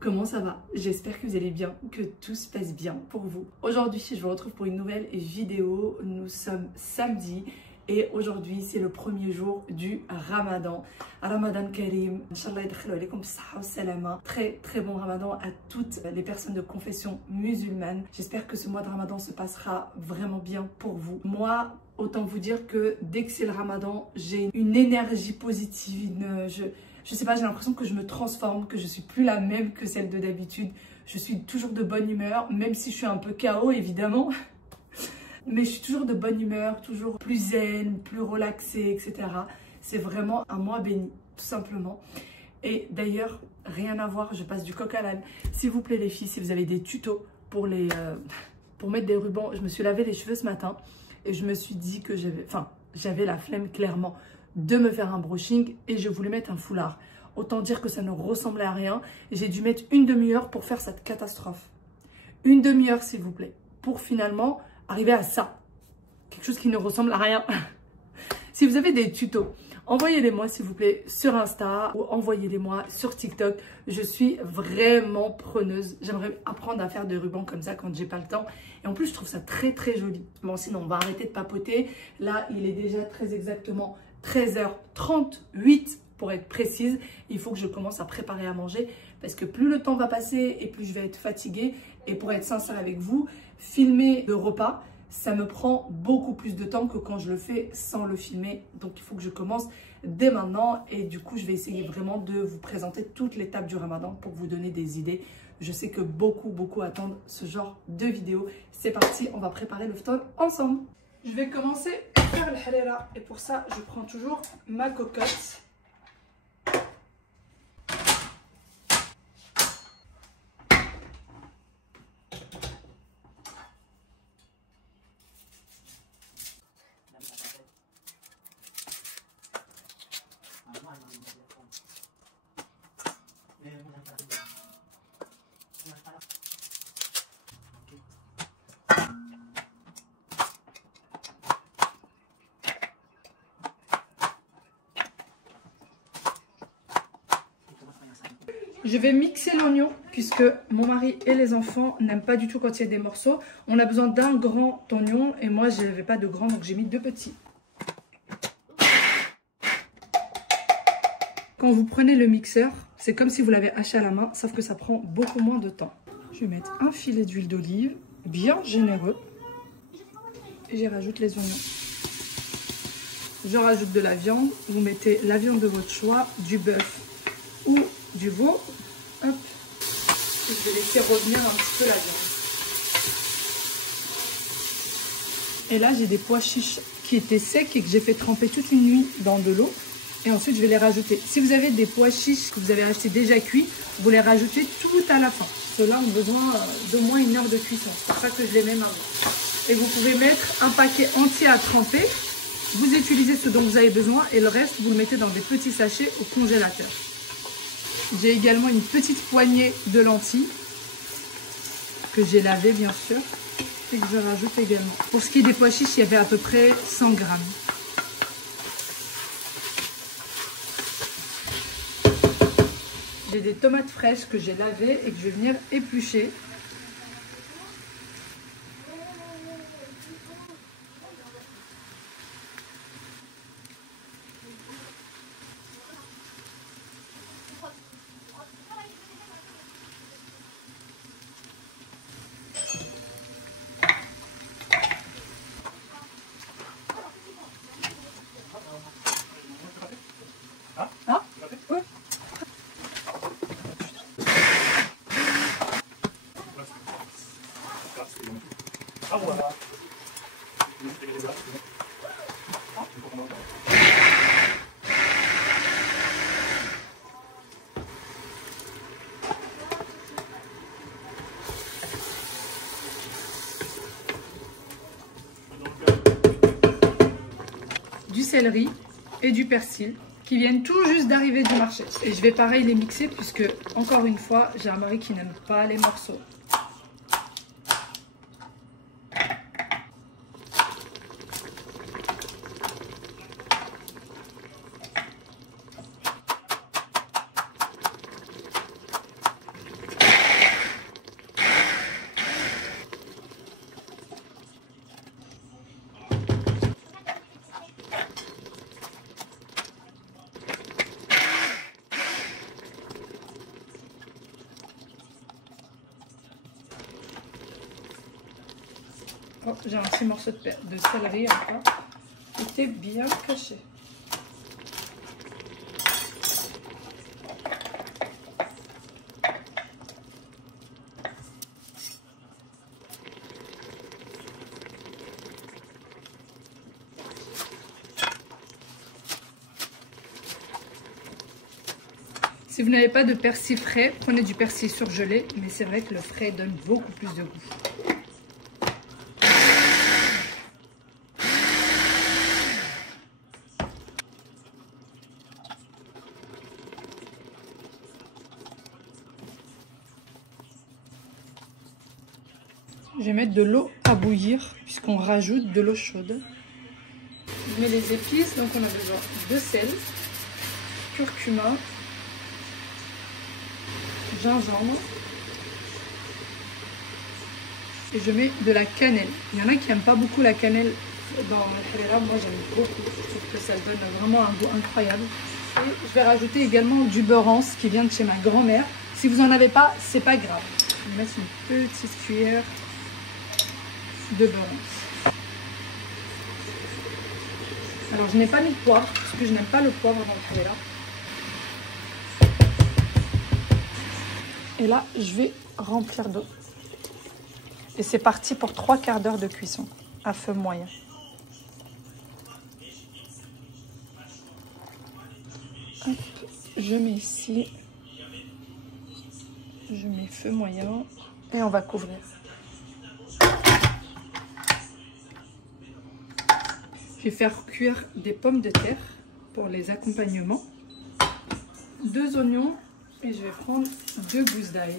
comment ça va? J'espère que vous allez bien, que tout se passe bien pour vous. Aujourd'hui, je vous retrouve pour une nouvelle vidéo. Nous sommes samedi et aujourd'hui, c'est le premier jour du Ramadan. Ramadan Karim. Inch'Allah yadkhilou alaykoum bis-sahha wa salama. Très très bon Ramadan à toutes les personnes de confession musulmane. J'espère que ce mois de Ramadan se passera vraiment bien pour vous. Moi, autant vous dire que dès que c'est le Ramadan, j'ai une énergie positive, je sais pas, j'ai l'impression que je me transforme, que je suis plus la même que celle de d'habitude. Je suis toujours de bonne humeur, même si je suis un peu KO évidemment. Mais je suis toujours de bonne humeur, toujours plus zen, plus relaxée, etc. C'est vraiment un mois béni, tout simplement. Et d'ailleurs, rien à voir, je passe du coq à l'âne. S'il vous plaît les filles, si vous avez des tutos pour mettre des rubans, je me suis lavé les cheveux ce matin et je me suis dit que j'avais la flemme clairement de me faire un brushing et je voulais mettre un foulard. Autant dire que ça ne ressemblait à rien. J'ai dû mettre une demi-heure pour faire cette catastrophe. Une demi-heure s'il vous plaît, pour finalement arriver à ça. Quelque chose qui ne ressemble à rien. Si vous avez des tutos, envoyez-les-moi s'il vous plaît sur Insta ou envoyez-les-moi sur TikTok. Je suis vraiment preneuse. J'aimerais apprendre à faire des rubans comme ça quand j'ai pas le temps. Et en plus, je trouve ça très très joli. Bon, sinon, on va arrêter de papoter. Là, il est déjà très exactement 13h38 pour être précise. Il faut que je commence à préparer à manger parce que plus le temps va passer et plus je vais être fatiguée. Et pour être sincère avec vous, filmer le repas, ça me prend beaucoup plus de temps que quand je le fais sans le filmer. Donc il faut que je commence dès maintenant et du coup je vais essayer vraiment de vous présenter toutes l'étape du Ramadan pour vous donner des idées. Je sais que beaucoup attendent ce genre de vidéo. C'est parti, on va préparer le ftour ensemble. Je vais commencer à faire le halala et pour ça je prends toujours ma cocotte. Je vais mixer l'oignon puisque mon mari et les enfants n'aiment pas du tout quand il y a des morceaux. On a besoin d'un grand oignon et moi je n'avais pas de grand donc j'ai mis deux petits. Quand vous prenez le mixeur, c'est comme si vous l'avez haché à la main, sauf que ça prend beaucoup moins de temps. Je vais mettre un filet d'huile d'olive, bien généreux. Et j'y rajoute les oignons. Je rajoute de la viande. Vous mettez la viande de votre choix, du bœuf ou du veau. Hop. Et je vais laisser revenir un petit peu la viande. Et là, j'ai des pois chiches qui étaient secs et que j'ai fait tremper toute une nuit dans de l'eau. Et ensuite, je vais les rajouter. Si vous avez des pois chiches que vous avez achetés déjà cuits, vous les rajoutez tout à la fin. Ceux-là ont besoin d'au moins 1 heure de cuisson. C'est pour ça que je les mets maintenant. Et vous pouvez mettre un paquet entier à tremper. Vous utilisez ce dont vous avez besoin et le reste, vous le mettez dans des petits sachets au congélateur. J'ai également une petite poignée de lentilles que j'ai lavées bien sûr et que je rajoute également. Pour ce qui est des pois chiches, il y avait à peu près 100 grammes. J'ai des tomates fraîches que j'ai lavées et que je vais venir éplucher. Du céleri et du persil qui viennent tout juste d'arriver du marché. Et je vais pareil les mixer puisque, encore une fois, j'ai un mari qui n'aime pas les morceaux. Oh, j'ai un petit morceau de céleri encore. Qui était bien caché. Si vous n'avez pas de persil frais, prenez du persil surgelé, mais c'est vrai que le frais donne beaucoup plus de goût. Je vais mettre de l'eau à bouillir puisqu'on rajoute de l'eau chaude. Je mets les épices, donc on a besoin de sel, curcuma, gingembre et je mets de la cannelle. Il y en a qui n'aiment pas beaucoup la cannelle dans le halala, moi j'aime beaucoup, je trouve que ça donne vraiment un goût incroyable. Et je vais rajouter également du beurre Hans qui vient de chez ma grand-mère. Si vous n'en avez pas, c'est pas grave. Je vais mettre une petite cuillère de beurre Hans. Alors je n'ai pas mis de poivre parce que je n'aime pas le poivre dans le halala. Et là, je vais remplir d'eau. Et c'est parti pour 3 quarts d'heure de cuisson à feu moyen. Hop, je mets ici. Je mets feu moyen. Et on va couvrir. Je vais faire cuire des pommes de terre pour les accompagnements. 2 oignons. Et je vais prendre 2 gousses d'ail.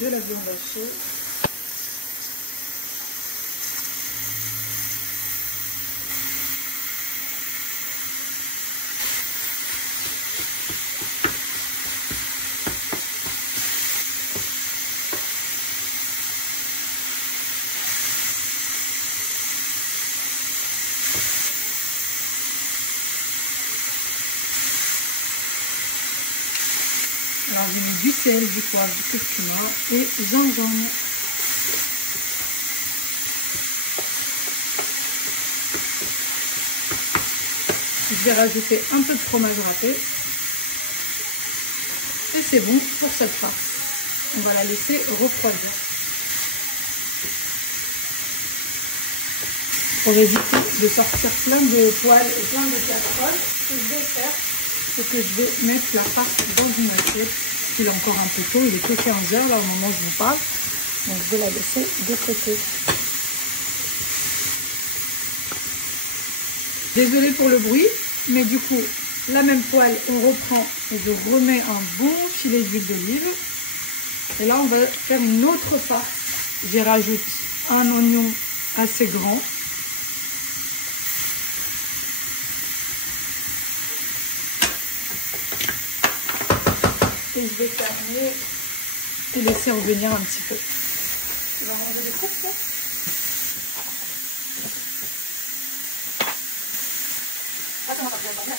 De la viande hachée. Alors je mets du sel, du poivre, du curcuma et gingembre. Je vais rajouter un peu de fromage râpé. Et c'est bon pour cette farce. On va la laisser refroidir. Pour éviter de sortir plein de poils et plein de casseroles, ce que je vais faire, c'est que je vais mettre la farce dans une assiette. Il est encore un peu tôt, il est que 15 h là au moment où je vous parle. Donc je vais la laisser de côté. Désolée pour le bruit, mais du coup, la même poêle, on reprend et je remets un bon filet d'huile d'olive. Et là, on va faire une autre farce. J'y rajoute un oignon assez grand. Et je vais fermer et laisser revenir un petit peu. Tu vas manger des croûtes, là ? Comment ça fait ?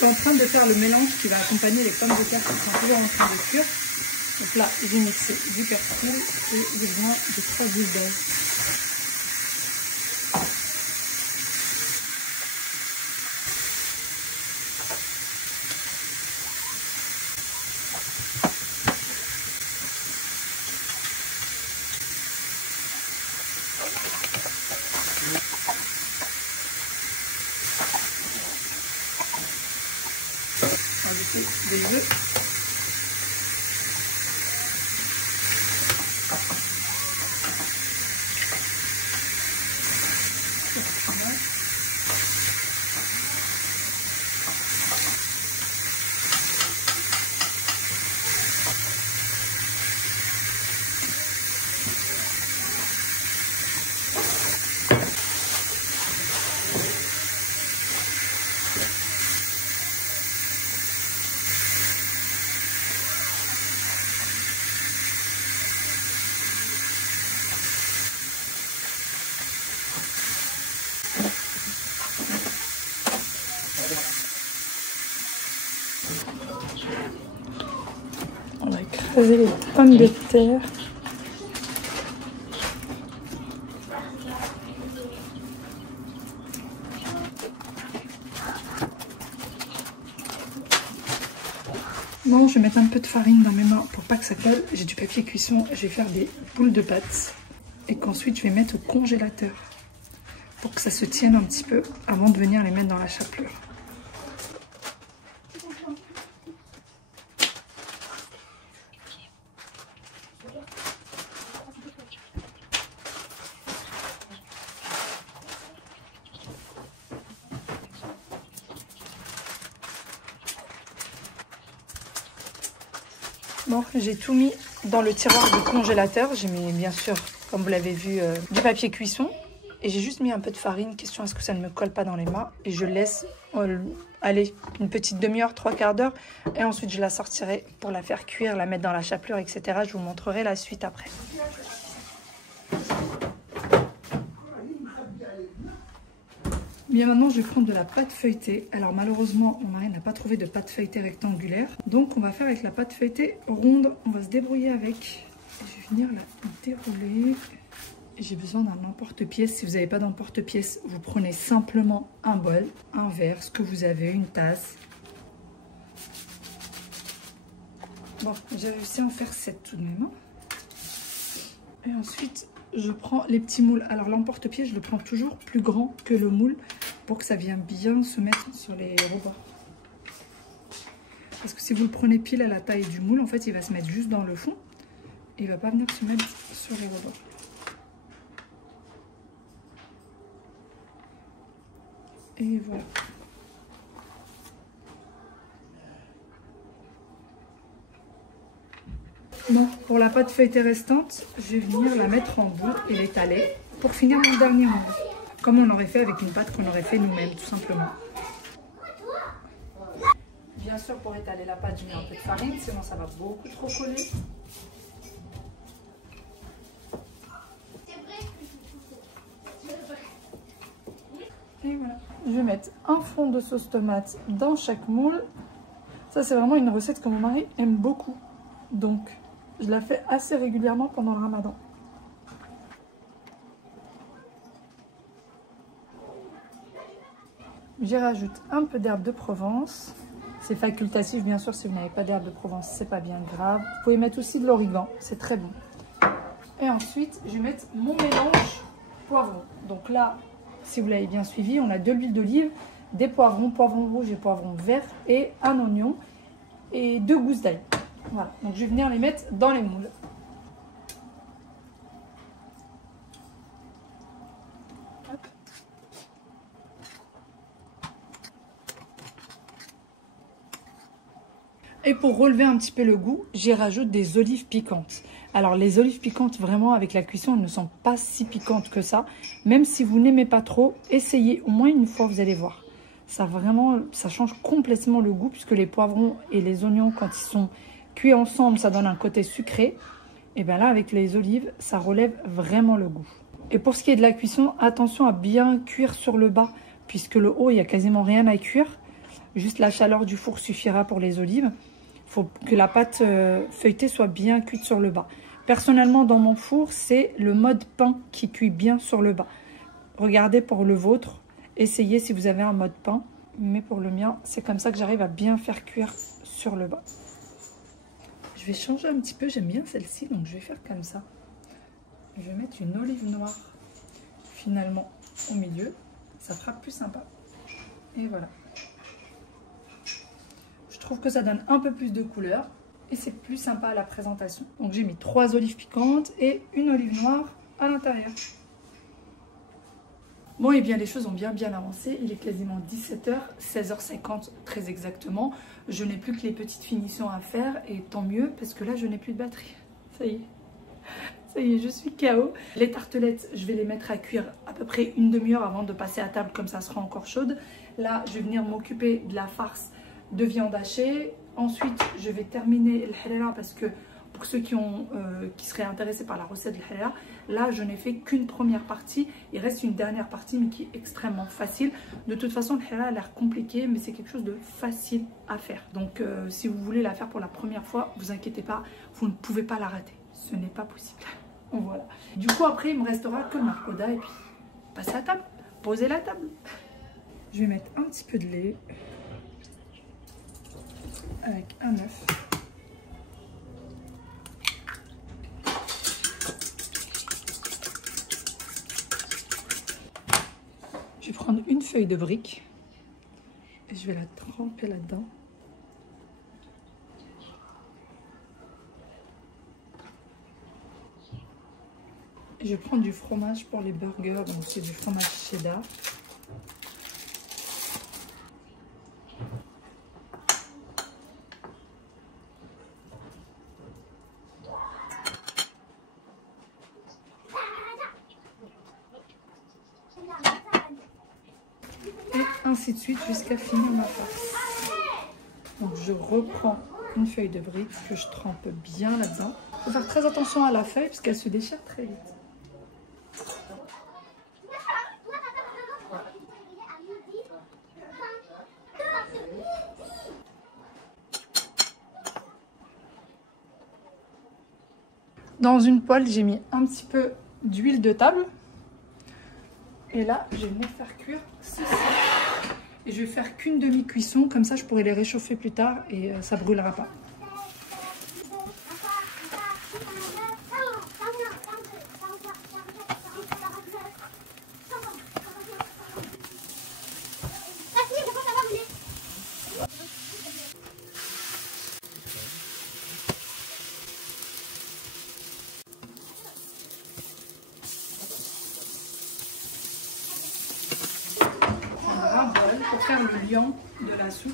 suis en train de faire le mélange qui va accompagner les pommes de terre qui sont toujours en train de cuire. Donc là, j'ai mixé du persil et j'ai besoin de 3 gousses d'ail. Des œufs. On va écraser les pommes de terre. Bon, je vais mettre un peu de farine dans mes mains pour pas que ça colle. J'ai du papier cuisson, je vais faire des boules de pâtes et qu'ensuite je vais mettre au congélateur pour que ça se tienne un petit peu avant de venir les mettre dans la chapelure. Bon, j'ai tout mis dans le tiroir du congélateur. J'ai mis, bien sûr, comme vous l'avez vu, du papier cuisson. Et j'ai juste mis un peu de farine, question à ce que ça ne me colle pas dans les mains. Et je laisse aller une petite demi-heure, 3/4 d'heure. Et ensuite, je la sortirai pour la faire cuire, la mettre dans la chapelure, etc. Je vous montrerai la suite après. Bien, maintenant je vais prendre de la pâte feuilletée. Alors malheureusement mon mari n'a pas trouvé de pâte feuilletée rectangulaire, donc on va faire avec la pâte feuilletée ronde. On va se débrouiller avec. Je vais venir la dérouler. J'ai besoin d'un emporte-pièce. Si vous n'avez pas d'emporte-pièce, vous prenez simplement un bol, un verre, ce que vous avez, une tasse. Bon, j'ai réussi à en faire 7 tout de même. Et ensuite je prends les petits moules. Alors l'emporte-pièce, je le prends toujours plus grand que le moule pour que ça vienne bien se mettre sur les rebords. Parce que si vous le prenez pile à la taille du moule, en fait, il va se mettre juste dans le fond et il ne va pas venir se mettre sur les rebords. Et voilà. Bon, pour la pâte feuilletée restante, je vais venir la mettre en bout et l'étaler pour finir mon dernier moule. Comme on aurait fait avec une pâte qu'on aurait fait nous-mêmes, tout simplement. Bien sûr, pour étaler la pâte, je mets un peu de farine, sinon ça va beaucoup trop coller. Et voilà. Je vais mettre un fond de sauce tomate dans chaque moule. Ça, c'est vraiment une recette que mon mari aime beaucoup. Donc, je la fais assez régulièrement pendant le ramadan. J'y rajoute un peu d'herbe de Provence. C'est facultatif, bien sûr, si vous n'avez pas d'herbe de Provence, c'est pas bien grave. Vous pouvez mettre aussi de l'origan, c'est très bon. Et ensuite, je vais mettre mon mélange poivron. Donc là, si vous l'avez bien suivi, on a de l'huile d'olive, des poivrons, poivrons rouges et poivrons verts et un oignon et 2 gousses d'ail. Voilà, donc je vais venir les mettre dans les moules. Hop. Et pour relever un petit peu le goût, j'y rajoute des olives piquantes. Alors les olives piquantes, vraiment avec la cuisson, elles ne sont pas si piquantes que ça. Même si vous n'aimez pas trop, essayez au moins une fois, vous allez voir. Ça vraiment, ça change complètement le goût puisque les poivrons et les oignons, quand ils sont cuits ensemble, ça donne un côté sucré. Et bien là, avec les olives, ça relève vraiment le goût. Et pour ce qui est de la cuisson, attention à bien cuire sur le bas puisque le haut, il n'y a quasiment rien à cuire. Juste la chaleur du four suffira pour les olives. Il faut que la pâte feuilletée soit bien cuite sur le bas. Personnellement, dans mon four, c'est le mode pain qui cuit bien sur le bas. Regardez pour le vôtre. Essayez si vous avez un mode pain. Mais pour le mien, c'est comme ça que j'arrive à bien faire cuire sur le bas. Je vais changer un petit peu. J'aime bien celle-ci, donc je vais faire comme ça. Je vais mettre une olive noire, finalement, au milieu. Ça fera plus sympa. Et voilà. Je trouve que ça donne un peu plus de couleur. Et c'est plus sympa à la présentation. Donc j'ai mis 3 olives piquantes et une olive noire à l'intérieur. Bon, et bien les choses ont bien avancé. Il est quasiment 17h, 16h50 très exactement. Je n'ai plus que les petites finitions à faire et tant mieux parce que là je n'ai plus de batterie. Ça y est, je suis KO. Les tartelettes, je vais les mettre à cuire à peu près une demi-heure avant de passer à table, comme ça sera encore chaude. Là, je vais venir m'occuper de la farce de viande hachée. Ensuite, je vais terminer le halala parce que pour ceux qui seraient intéressés par la recette de halala, là, je n'ai fait qu'une première partie. Il reste une dernière partie, mais qui est extrêmement facile. De toute façon, le halala a l'air compliqué, mais c'est quelque chose de facile à faire. Donc, si vous voulez la faire pour la première fois, vous inquiétez pas, vous ne pouvez pas la rater. Ce n'est pas possible. Voilà. Du coup, après, il me restera que le marcoda et puis passer à table, poser la table. Je vais mettre un petit peu de lait avec un œuf. Je vais prendre une feuille de brique et je vais la tremper là-dedans. Je vais prendre du fromage pour les burgers, donc c'est du fromage cheddar. Et ainsi de suite jusqu'à finir ma farce. Donc je reprends une feuille de brique que je trempe bien là-dedans. Il faut faire très attention à la feuille parce qu'elle se déchire très vite. Dans une poêle, j'ai mis un petit peu d'huile de table. Et là, je vais venir faire cuire ceci. Et je vais faire qu'une demi-cuisson, comme ça je pourrai les réchauffer plus tard et ça ne brûlera pas. Pour faire le liant de la soupe.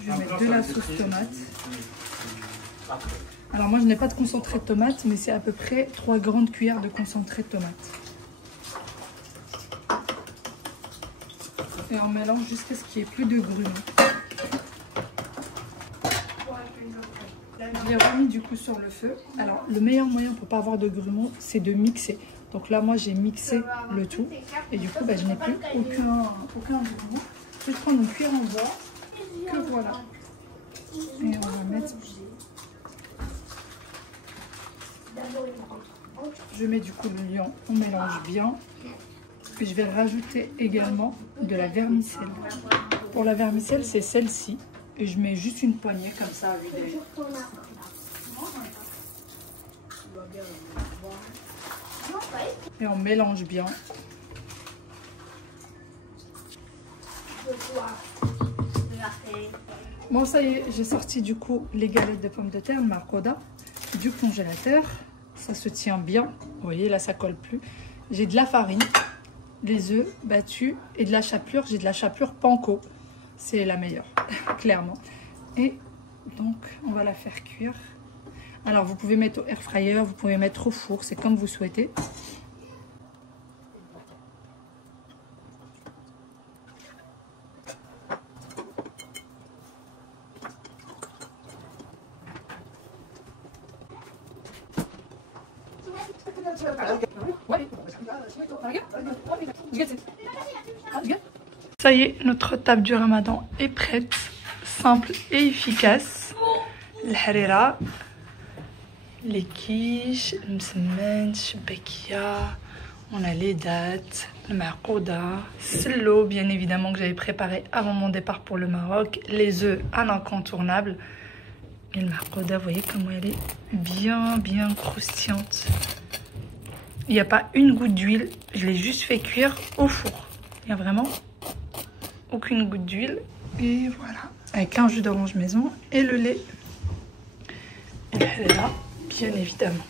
Je vais mettre de la sauce tomate. Alors moi je n'ai pas de concentré de tomate, mais c'est à peu près 3 grandes cuillères de concentré de tomate. Et on mélange jusqu'à ce qu'il n'y ait plus de grumeaux. Je l'ai remis du coup sur le feu. Alors le meilleur moyen pour ne pas avoir de grumeaux, c'est de mixer. Donc là moi j'ai mixé le tout. Et du coup je n'ai plus aucun grumeau. Je vais prendre une cuillère en bois. Que voilà. Et on va mettre... Je mets du coup le liant, on mélange bien. Puis je vais rajouter également de la vermicelle. Pour la vermicelle c'est celle-ci. Et je mets juste une poignée comme ça à vider. Et on mélange bien. Bon ça y est, j'ai sorti du coup les galettes de pommes de terre, le marcoda, du congélateur. Ça se tient bien. Vous voyez là ça colle plus. J'ai de la farine, des œufs battus et de la chapelure. J'ai de la chapelure panko. C'est la meilleure, clairement. Et donc, on va la faire cuire. Alors, vous pouvez mettre au air fryer, vous pouvez mettre au four, c'est comme vous souhaitez. Ça y est, notre table du ramadan est prête, simple et efficace. الحريرة, les quiches, le msemen, الشباكية, on a les dates, le marcouda, l'eau bien évidemment que j'avais préparé avant mon départ pour le Maroc, les œufs, un incontournable. Et le marcouda, vous voyez comment elle est bien croustillante. Il n'y a pas une goutte d'huile, je l'ai juste fait cuire au four. Il n'y a vraiment aucune goutte d'huile. Et voilà, avec un jus d'orange maison et le lait. Et elle est là, bien évidemment.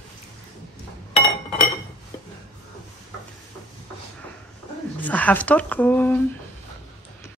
صحة فطوركم.